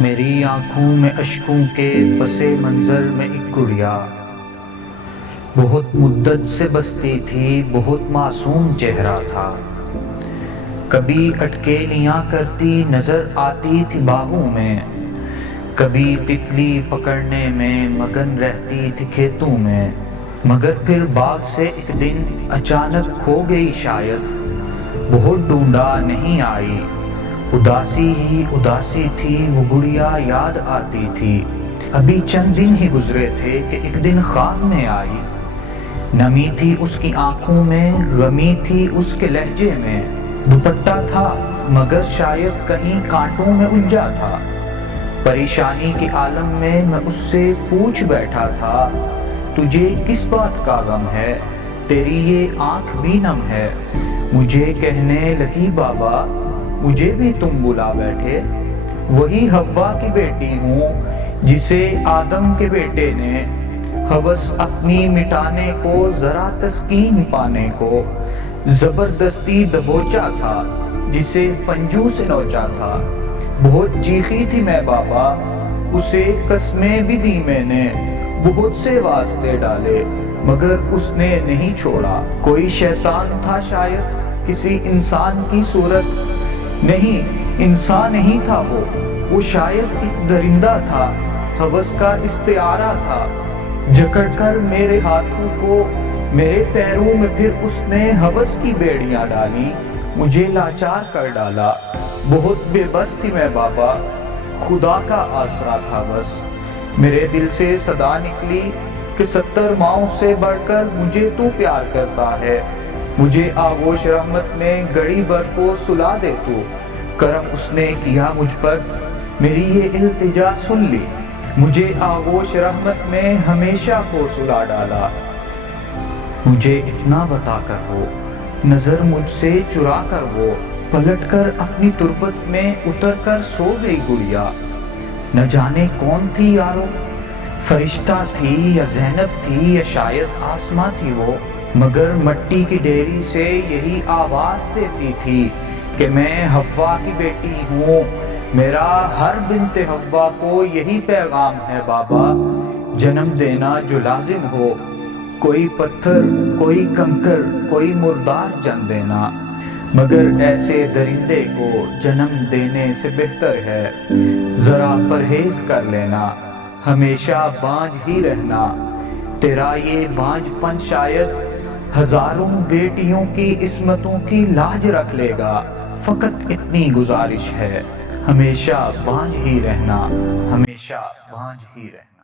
میری آنکھوں میں اشکوں کے پس منظر میں ایک گڑیا بہت مدت سے بستی تھی، بہت معصوم چہرہ تھا۔ کبھی اٹکیلیاں کرتی نظر آتی تھی باغوں میں، کبھی تتلی پکڑنے میں مگن رہتی تھی کھیتوں میں، مگر پھر باغ سے ایک دن اچانک کھو گئی شاید، بہت ڈھونڈا نہیں آئی۔ اداسی ہی اداسی تھی وہ گڑیا، یاد آتی تھی۔ ابھی چند دن ہی گزرے تھے کہ ایک دن خواب میں آئی۔ نمی تھی اس کی آنکھوں میں، غمی تھی اس کے لہجے میں، دوپٹہ تھا مگر شاید کہیں کانٹوں میں الجھا تھا۔ پریشانی کے عالم میں اس سے پوچھ بیٹھا تھا، تجھے کس بات کا غم ہے، تیری یہ آنکھ بھی نم ہے۔ مجھے کہنے لگی بابا مجھے بھی تم بلا بیٹھے، وہی حوا کی بیٹی ہوں جسے آدم کے بیٹے نے ہوس اپنی مٹانے کو، ذرا تسکین پانے کو زبردستی دبوچا تھا، جسے پنجوں سے نوچا تھا۔ بہت چیخی تھی میں بابا، اسے قسمیں بھی دی میں نے، بہت سے واسطے ڈالے مگر اس نے نہیں چھوڑا۔ کوئی شیطان تھا شاید، کسی انسان کی صورت نہیں، انسان نہیں تھا وہ شاید ایک درندہ تھا، ہوس کا استعارہ تھا۔ جکڑ کر میرے ہاتھوں کو میرے پیروں میں پھر اس نے ہوس کی بیڑیاں ڈالی، مجھے لاچار کر ڈالا۔ بہت بے بس تھی میں بابا، خدا کا آسرا تھا بس۔ میرے دل سے صدا نکلی کہ 70 ماؤں سے بڑھ کر مجھے تو پیار کرتا ہے، مجھے آغوش رحمت میں گڑی بھر کو سلا دے تو۔ کرم اس نے کیا مجھ پر، میری یہ التجا سن لی، مجھے آغوش رحمت میں ہمیشہ کو سلا ڈالا۔ مجھے اتنا بتا کر وہ نظر مجھ سے چرا کر وہ پلٹ کر اپنی تربت میں اتر کر سو گئی گڑیا۔ نہ جانے کون تھی یارو، فرشتہ تھی یا زینب تھی یا شاید آسماں تھی وہ، مگر مٹی کی ڈیری سے یہی آواز دیتی تھی کہ میں حوا کی بیٹی ہوں۔ میرا ہر بنت حوا کو یہی پیغام ہے بابا، جنم دینا جو لازم ہو، کوئی پتھر کوئی کنکر کوئی مردار جن دینا، مگر ایسے درندے کو جنم دینے سے بہتر ہے ذرا پرہیز کر لینا، ہمیشہ بانجھ ہی رہنا۔ تیرا یہ بانجھ پن شاید ہزاروں بیٹیوں کی عصمتوں کی لاج رکھ لے گا، فقط اتنی گزارش ہے، ہمیشہ بانجھ ہی رہنا، ہمیشہ بانجھ ہی رہنا۔